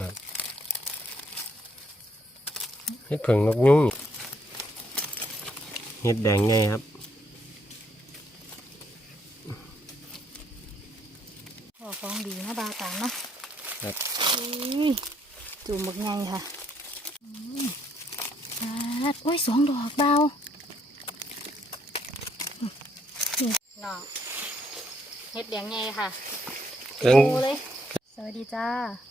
ครับเห็ดเผิงนกยุงเห็ดแดงไงครับพอของดีนะบาวตานเนาะครับอุ้ยจุ่มบักไงค่ะอืมอาดโอ้ยสองดอกเบาอืมนี่น้องเฮ็ดแดงไงค่ะเอิงดูเลยสวัสดีจ้า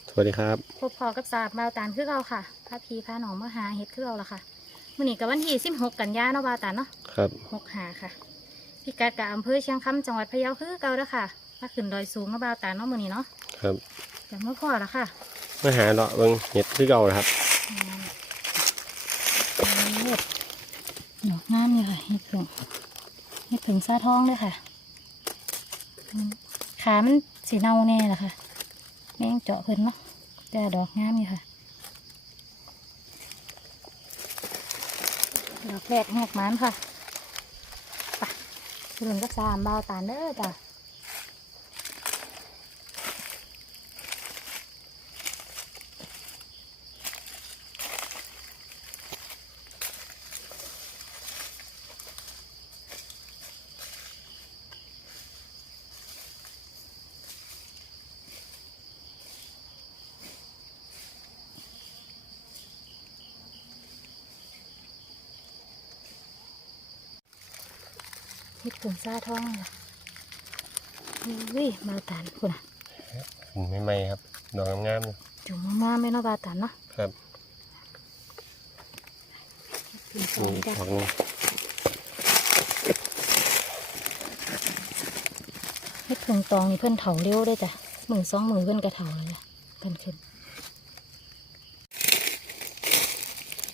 สวัสดีครับ พบพอกับศาสตร์บาวตานคือเราค่ะพระพีพาหนองมาหาเฮ็ดคือเราล่ะค่ะมื่อนี้กับวันที่สิบหกกันยาเนาะบาวตานเนาะครับหกหาค่ะพิกัดกับอำเภอเชียงคำจังหวัดพะเยาคือเก่าแล้วค่ะมาขึ้นดอยสูงมาบาวตานเนาะมื่อนี้เนาะครับเดี๋ยวเมื่อพอแล้วค่ะมาหาเลาะเบิ่งเห็ดคือเก่านะครับอืมเฮ็ดดอกงามเลยค่ะเห็ดผึ่งเห็ดผึ่งซาทองเลยค่ะอืมขามันสีเน่าแน่แหละค่ะ แม่งเจาะเพิ่นเนาะแต่ดอกงามอยู่ค่ะ ดอกแรกแหกมันค่ะไปรุ่นก็สามบาวตานเด้อจ้ะ เห็ดผึ่งซาทองเลยอุ้ยบาวตานคุณอะไม่ไม่ๆครับ ดอกงามๆเลยจุ่มงามๆเลยเนาะบาวตานเนาะ ครับผึ่งซานี่จ้ะดอกหนึงเฮ็ดผึ่งตองนี่เพิ่นเถาเร็วได้อจ้ะมือสองมือเพิ่นกระเถาเลยจ้ะเพิ่นขึ้น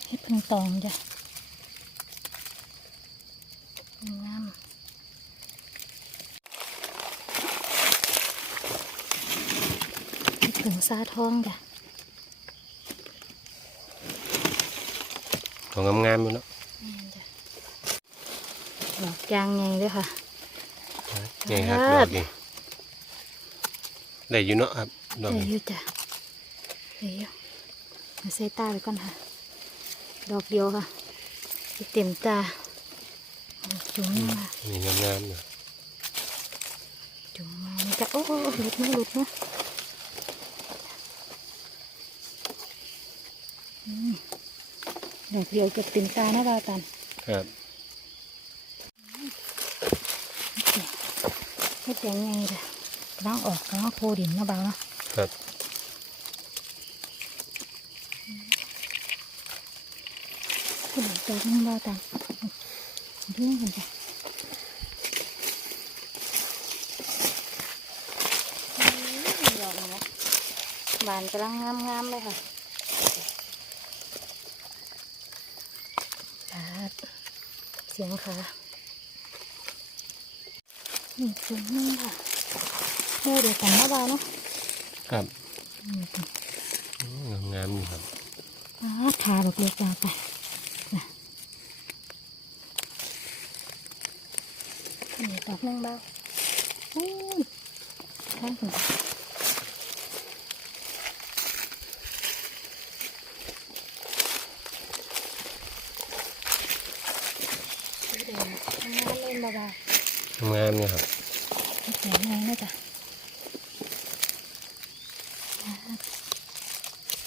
เฮ็ดผึ่งตองจ้ะงาม เฮ็ดผึ่งซาทองจ้ะดอกงามๆอยู่เนาะนี่นจ้ะดอกยางไงเลยค่ะนี่ครับคดรัอบกนี่ได้อยู่เนาะครับดอกเดี๋ยวนี้อยู่จ้ะเดี๋ยวอยู่มาใส่ตาไปก่อนค่ะ ดอกเดียวค่ะสิเต็มตาจุ่มมานี่งามๆอยู่จุ่มมานี่จ้ะโอ้โหหลุดนะหลุดนะอืม ดอกเดียวเก็บเต็มตานะบาวตันครับเฮ็ดยังไงจ้ะกำลังออกกำลังโพดินนะบาวเนาะครับขึ้นดอกจอกนึงบาวตันดูกันจ้ะอืมดอกนี้นะบานกำลังงามๆเลยค่ะครับเสียงค่ะนี่จุ่มนี่ค่ะคู่เดียวกันนะบาวเนาะครับอืมอืมงามๆอยู่ครับอ่าขาดอกเล็กยาวไปนะนี่ดอกนึงเบาอู้ยข้างถึงสีแดงข้างหน้าเล่นเบางามอยู่ครับ ๆแข็งแรงนะจ๊ะครับ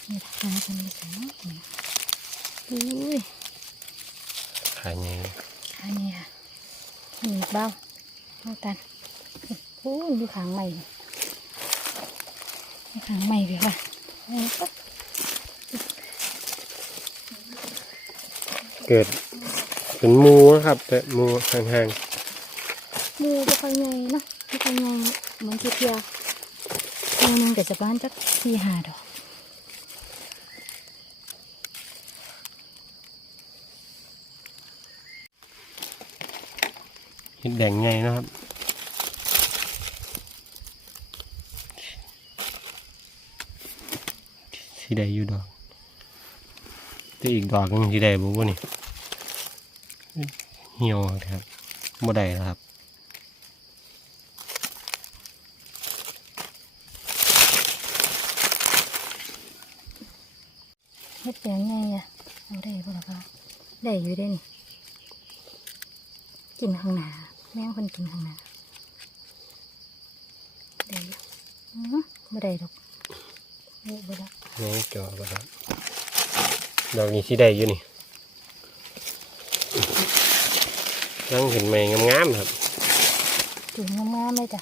นี่ขาคนมีแสงอุ้ย ขายไง อันนี้ค่ะมีเบ้าเบ้าตัน โอ้ยดูขางใหม่ดูขางใหม่เพียค่ะเอาปะเกิดเป็นหมูนะครับ แต่หมูห่างมือจะค่อยใหญ่เนาะจะค่อยใหญ่เหมือนเทียบๆมือหนึงแต่จะบ้านจักสี่ห้าดอกๆเห็ดแดงไงนะครับ สีใดอยู่ดอกแต่อีกดอกนึงสีใดบุวะนี่เหี่ยวครับบ่ได้ครับเฮ็ดแปลงไงอะเอาได้บ่ล่ะคะได้อยู่เด้นี่กินข้างหน้าแม่งคนกินข้างหน้าได้อยู่อื้อบ่ได้ดอกบ่ได้ นี่จอบ่ครับดอกนี้สิได้อยู่นี่นั่งเห็นแมงงามๆครับถึงงามๆเลยจ้ะ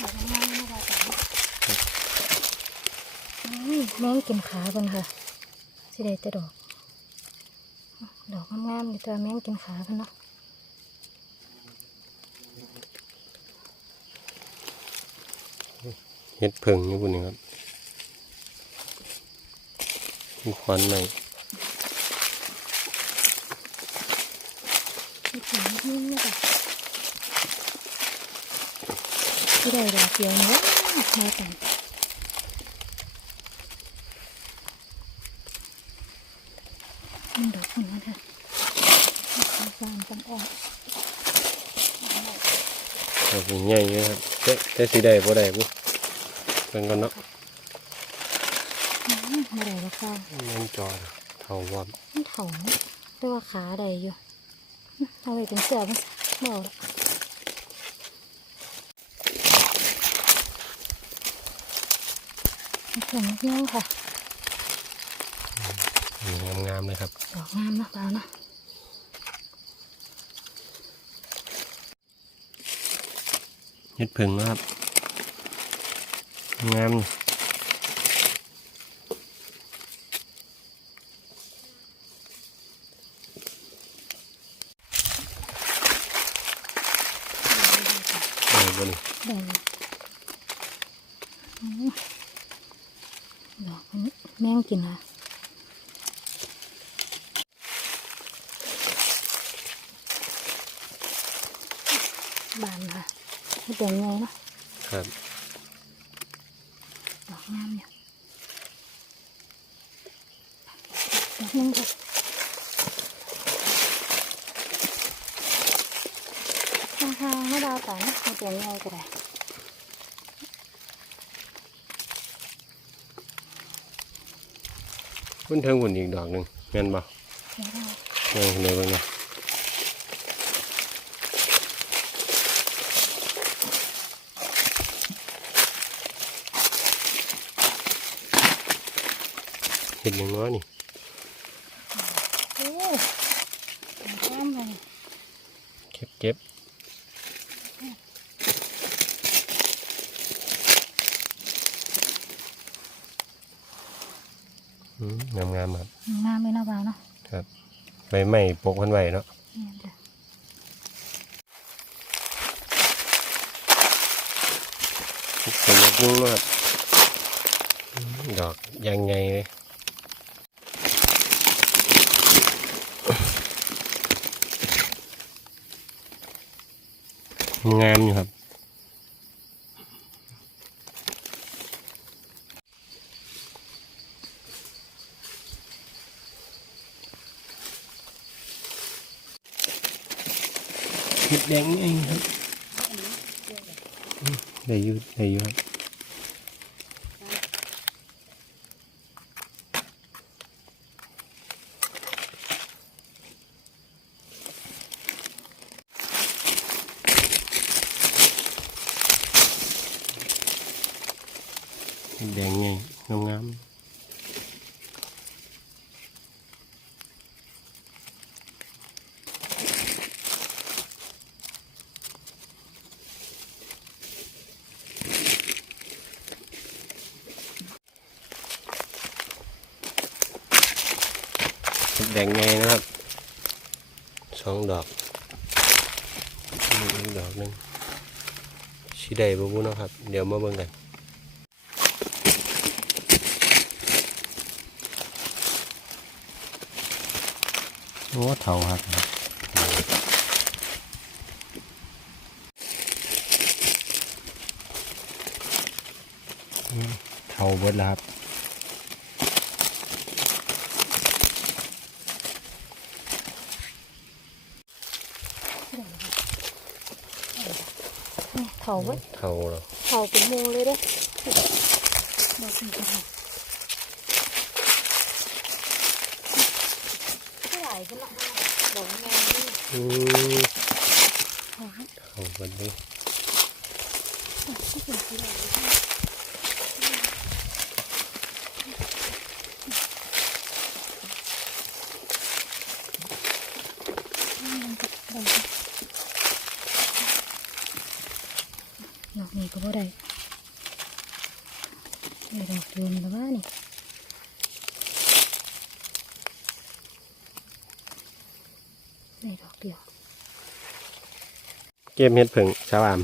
ดอกงามๆไม่ได้จ้ะอุ้ยแม่งกิน ขาเพิ่นค่ะสิได้แต่ดอก ดอกงามๆนี่ตัวแม่งกินขาเพิ่นเนาะเฮ็ดเพิงอยู่พุ่นนี่ครับมีควันใหม่ไม่ถึงนี่เนี่ยค่ะที่ได้ดอกเดียวเนาะมากันมันดอกมันนะค่ะฟางกันออก ดอกนี้ ใหญ่อยู่ครับแต่แต่สิได้บ่ได้บุเพิ่นก็เนาะอื้อไม่ได้ราคาแม่งจอเท่าว่ามันเถาแต่ว่าขาได้อยู่อื้อเอาไว้เป็นเสือมันเบาละเห็นเงี้ยค่ะนี่งามๆเลยครับดอกงามนะเปล่านะ เฮ็ดเพิงนะครับ งามด้บ่นี่ได้เลยดอกมันแม่งกินอะบานค่ะ ไม่เป็นไงเนาะครับดอกงามเนี่ยดอกนึงค่ะข้างๆไม่ดาวแต่นะไม่เป็นไงก็ได้พุ่นเทิงพุ่นอีกดอกหนึงแม่นบ่เดี๋ยวเรายังเลยเบิ่งนะ เห็นอย่างน้อยนี่โอ้งามเลยเก็บเก็บอืมงามงามๆครับงามเลยเนาะบ่าวเนาะครับใบไม้ปกมันไว้เนาะเนี่ยจ้ะเป็นยกยุ่งมากอืมดอกยางไงเลย งามอยู่ครับ เห็ดแดงนี่เองครับอืมได้อยูได้อยูครับเห็ดแดงไงงามๆเห็ดแดงไงนะครับสองดอก นี่อีกดอกหนึงสีได้บ่บุเนาะครับ เดี๋ยวมาเบิ่งกันโอ้เท่าครับอืมเท่าเบิดแล้วครับ เขาเว้ยเท่าเหรอเขาเป็นโมเลยเด้ดอกสีกันไม่ไหลขึ้นละดอกงามนี่อืมเขาเท่ากันเลยที่เป็นสีไหลดอกนี้ก็ บ่ได้ได้ดอกเดียวนี่ละว่านี่ได้ดอกเดียว เก็บเห็ดผึ่งชาวอาม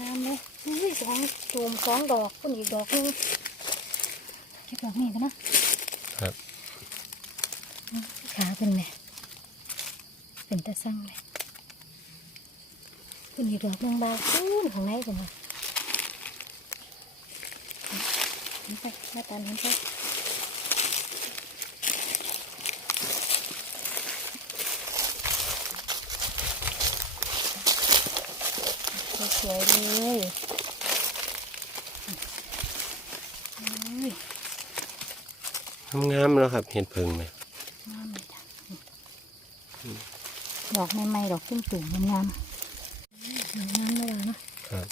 งามๆเลยอุ้ยสองตูมสองดอกคนอีกดอกหนึงเก็บดอกนี้กันนะครับขาเป็นไงเป็นตะสั่งเลย คนอีกดอกหนึงบาคูนของไหนกันเลยเห็นไปหน้าตาเห็นไปสวยๆเลยอุ้ยงามๆแล้วครับเห็ดผึ่งไหมงามเลยจ้ะดอกใหม่ๆดอกขึ้นสูงงามงามงามเลยเนาะ ครับ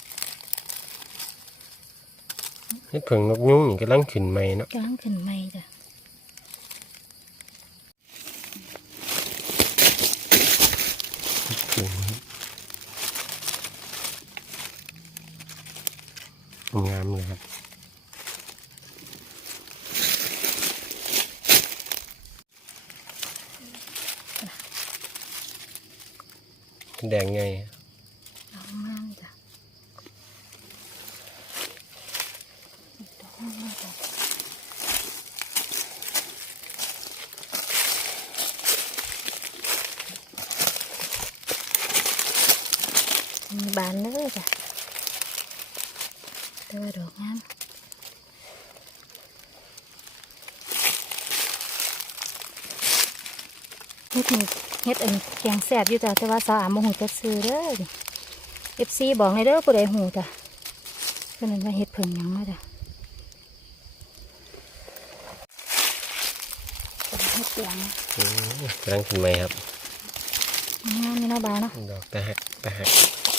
เห็ดผึ่งนกยุงนี่กำลังขึ้นใหม่เนาะกลางขึ้นใหม่จ้ะผึ่งงามเลยครับแดงไง ดอกงามจ้ะดอกงามจ้ะมีบานเลยจ้ะแต่ว่าดอกงามเฮ็ดนี่เฮ็ดอันแกงแซ่บอยู่จ้ะแต่ว่าสาวอามโมโหจะซื้อเด้อเอฟซีบอกในเด้อผู้ใดหูจ้ะเพิ่นนั้นว่าเฮ็ดเพิ่งหยังมาจ้ะเฮ็ดเปียงอืมกำลังขึ้นใหม่ครับงามนี่เนาะบาเนาะดอกตะหักตะหัก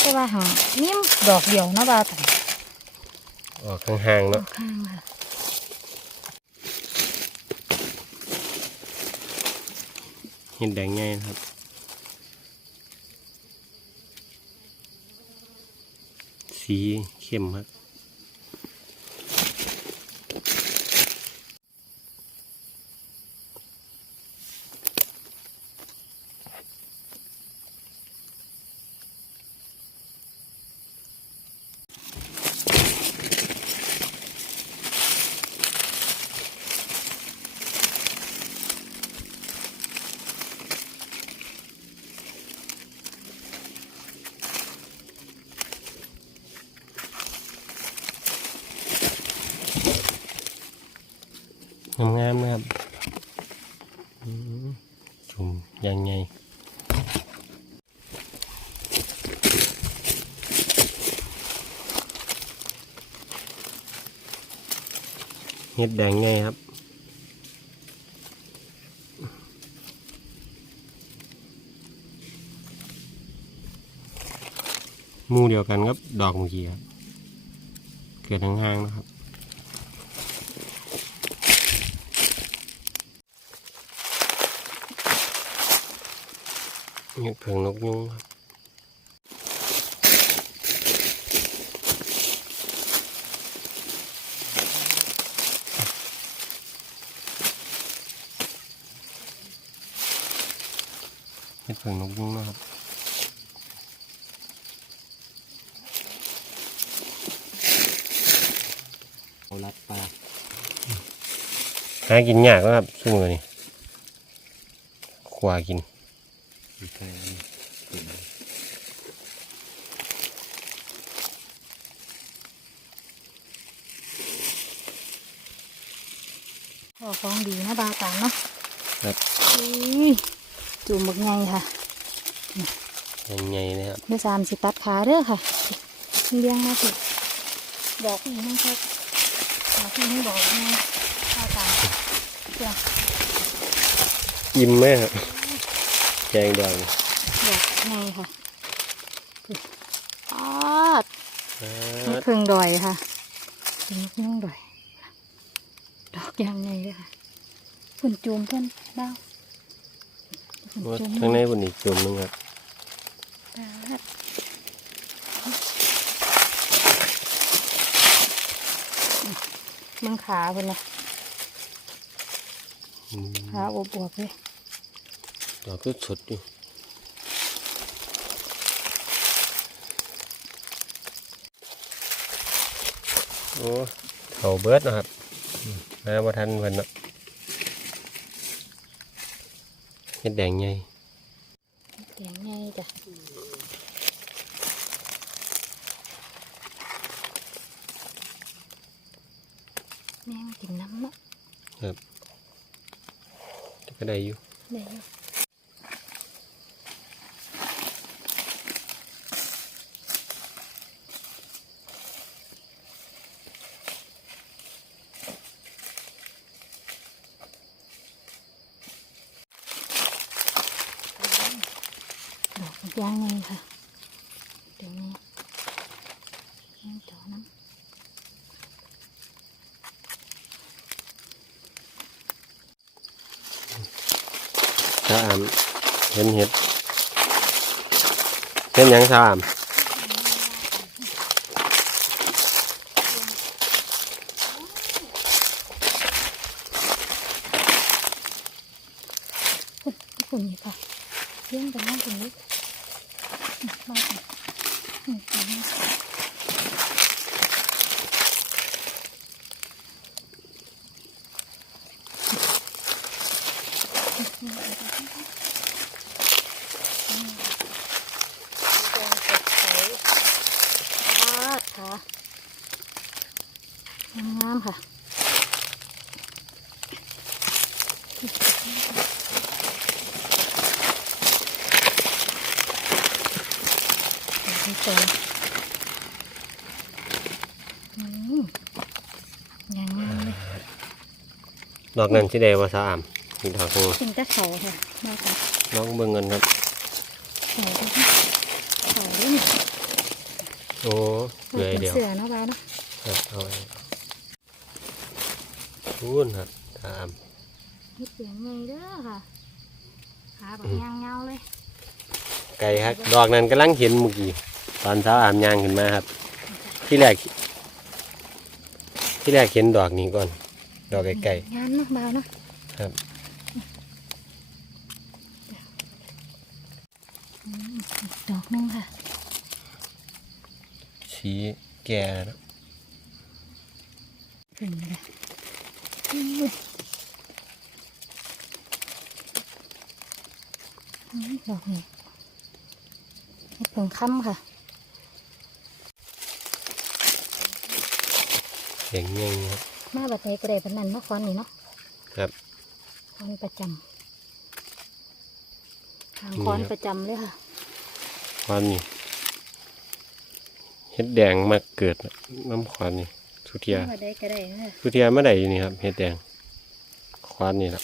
แต่ว่าหานิ่มดอกเดียวเนาะบาแต่ออกห่างๆดอเนาะกข้างค่ะ เห็ดแดงไงนะครับสีเข้มครับ งามๆนะครับอืมจุ่มยังไง เห็ดแดงไงครับ มูเดียวกันครับ ดอกเมื่อกี้ครับ เกิดห่างนะครับเห็ดเพิงนกยุงครับ เห็ดเพิงนกยุงนะครับเอาลัดปลาหากินยากนะครับชั่วโมงนี้ขวากินขอของดีนะบาตามเนาะครับอุ้ย จุ่มบักไงค่ะยังไงนะครับเดี๋ยวสามสิตัดขาเด้อค่ะเลี้ยงมาสิดอกนี่นั่งครับดอกนี่ดอกนี่ข้าวตาเจ้าอิ่มไหมครับแกงดองดอกไงค่ะปาดอ่านี่เพิ่งดอยค่ะนี่เพิ่งดอย ดอกยางไงเลยค่ะฝุ่นจูมเพิ่นเบ้า ฝุ่นโอ้จูมข้างในบนอีกจุ่มหนึงครับปาดเบิ่งขาเพิ่นนะอืมขาอวบๆเลยดอกก็สดอยู่โอ้เขาเบิดนะครับอืมมาบ่ทันเพิ่นเนาะ เฮ็ดแดงใหญ่เสียงไงจ้ะแม่งกินน้ำเนาะ ก็ได้อยู่ เดี๋ยวดอกยางไงค่ะ เดี๋ยวนี้แห้งจอน้ำ สาอามเห็นเห็ด เห็นยังสามคุณนี่ค่ะเลี้ยงกันมากตรงนี้มากเลยอืมอืมแดงสดใสวาดค่ะงามๆค่ะ ไปก่อนอืม ยังงามเลยดอกนั้นสิได้บ่สาอามอีกดอกหนึงกินแต่เขาค่ะมาค่ะลองเบิ่งกันครับเขาด้วยค่ะเขาด้วยนี่โอ้เหลือเป็นเดียวเสือเนาะบ้าเนาะครับเอาไว้พูนครับสาอามนี่เสียงไงเด้อค่ะขาแบบยางเงาเลยไก่ครับดอกนั้นกำลังเห็นเมื่อกี้ตอนสาอามย่างขึ้นมาครับ ที่แรก ที่แรกเห็นดอกนี้ก่อน ดอกไก่งามเนาะบ้าเนาะครับอืมดอกหนึงค่ะๆสีแก่แล้วเป็นไงอุ้ยอืมดอกนี้เห็ดเพิ่งค่ำค่ะ เสียงเงี้ยครับมาแบบนี้ก็ได้ปานนั้นเนาะคอนนี่เนาะครับคอนประจำทางคอนประจำเลยค่ะความนี่เห็ดแดงมาเกิดน้ำควานนี่สุเทียมาได้ก็ได้ค่ะสุเทียไม่ได้อยู่นี่ครับเห็ดแดงควานนี่แหละ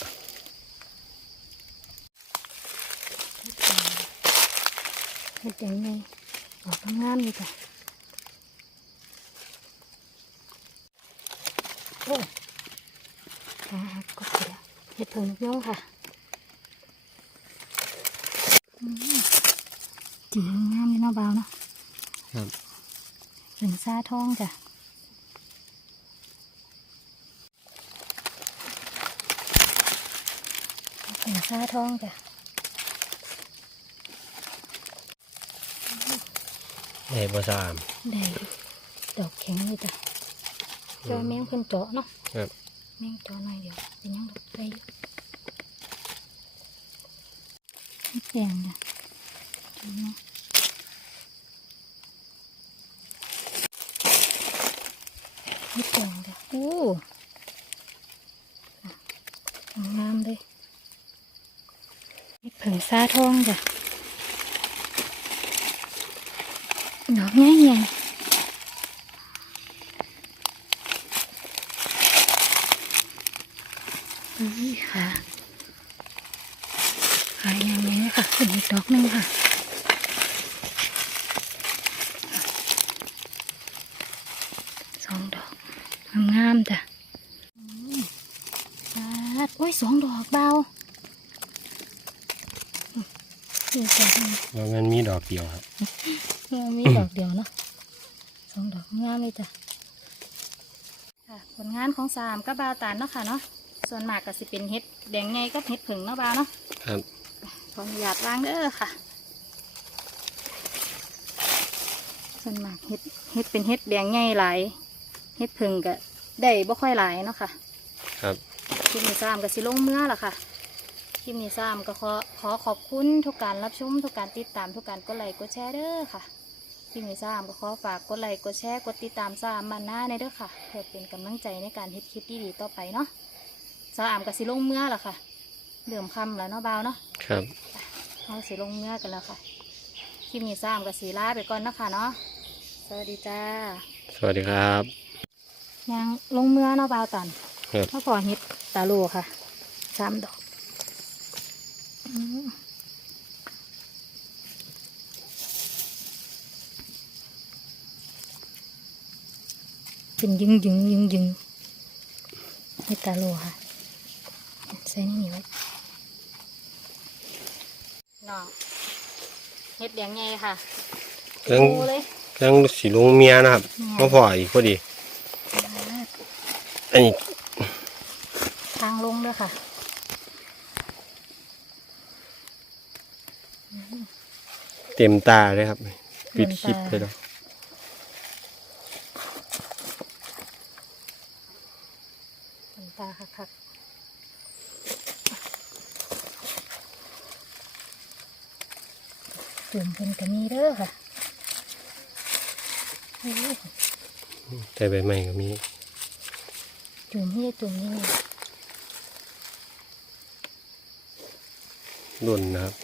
เฮ็ดยังไงออกงามๆเลยจ้ะ โอ้ขาหักก็เสียเห็ดเพิ่งย่องค่ะอืมจีงามเลยเนาะเบาเนาะครับถึงซาทองจ้ะถึงซาทองจ้ะได้บ่สามได้ดอกแข็งเลยจ้ะ เจอแมงเพิ่นเจาะเนาะครับแมงเจาะหน่อยเดียวเป็นยังดอกได้อยู่ไม่แปลงจ้ะจุ๊บเนาะไม่แปลงจ้ะโอ้อะงามเลยนี่เผิงซาทองจ้ะดอกง่ายไงนี่ค่ะขายอย่างนี้ค่ะเป็นอีกดอกหนึงค่ะ สองดอกงามๆจ้ะอืมปาดโอ้ยสองดอกเบาอืมนี่ดอกหนึ่ง ว่ามันมี ดอกเดียวครับเออมีดอกเดียวเนาะสองดอกงามเลยจ้ะค่ะผลงานของสามกับบาวตาลเนาะค่ะเนาะส่วนมากก็สิเป็นเห็ดแดงไงกับเห็ดผึ่งเนาะบาวเนาะครับขออนุญาตวางเด้อค่ะ ส่วนมากเห็ดเห็ดเป็นเห็ดแดงไงหลายเห็ดผึ่งก็ได้บ่ค่อยหลายเนาะค่ะ ครับคลิปนี้ซ้ำกับสิลงเมื่อล่ะค่ะ คลิปนี้ซ้ำก็ขอขอขอบคุณทุกการรับชมทุกการติดตามทุกการกดไลค์กดแชร์เด้อค่ะคลิปนี้ซ้ำก็ขอฝากกดไลค์กดแชร์กดติดตามซ้ำมันหน้าในเด้อค่ะ เพื่อเป็นกำลังใจในการเฮ็ดคลิปดีๆต่อไปเนาะซ้ำกับสิลงเมื่อล่ะค่ะเดือมคำแล้วเนาะบ่าวเนาะครับเราสิลงเมื่อกันแล้วค่ะคลิปนี้ซ้ำกับสีลาไปก่อนเนาะคะเนาะสวัสดีจ้า สวัสดีครับยังลงเมื่อเนาะบ่าวตันครับพ่อพอเฮ็ดตาโลค่ะสามดอกอืม เป็นยึงยึงยึงยึงเฮ็ดตาโลค่ะใส่นี่ไว้น้องเฮ็ดแดงไงค่ะยังดูเลยยังสีลุงเมียนะครับเนี่ยมาพออีกพอดี อันนี้ทางลงด้วยค่ะ เต็มตาเลยครับ ปิดคลิปเต็มตาไปแล้วขนตาคักๆจุ่มเพิ่นกันนี้เด้อค่ะโอ้ยแต่ใบไม้ก็มี จุ่มนี่จุ่มนี่รุ่นนะครับ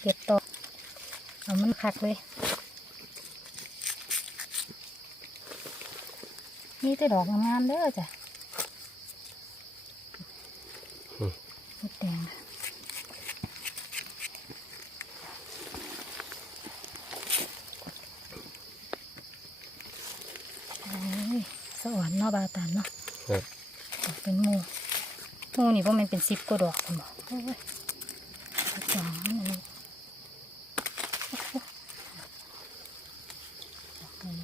เก็บต่อเอามันคักเลย นี่แต่ดอกงามๆเด้อจ้ะอืมมดแดงโอ้ยสะอ่อนเนาะบาตานเนาะครับดอกเป็นหมูหมูนี่ว่ามันเป็นสิบกว่าดอกคุณบอกโอ้ยดอกอันนี้ดอกนี้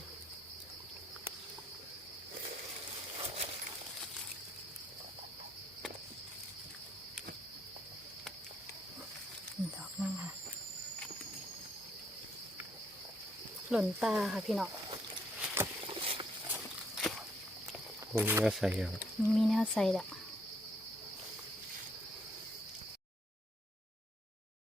นี่ดอกนึงค่ะ หล่นตาค่ะพี่น้องผมก็ใส่ครับมันมีแนวใส่ละ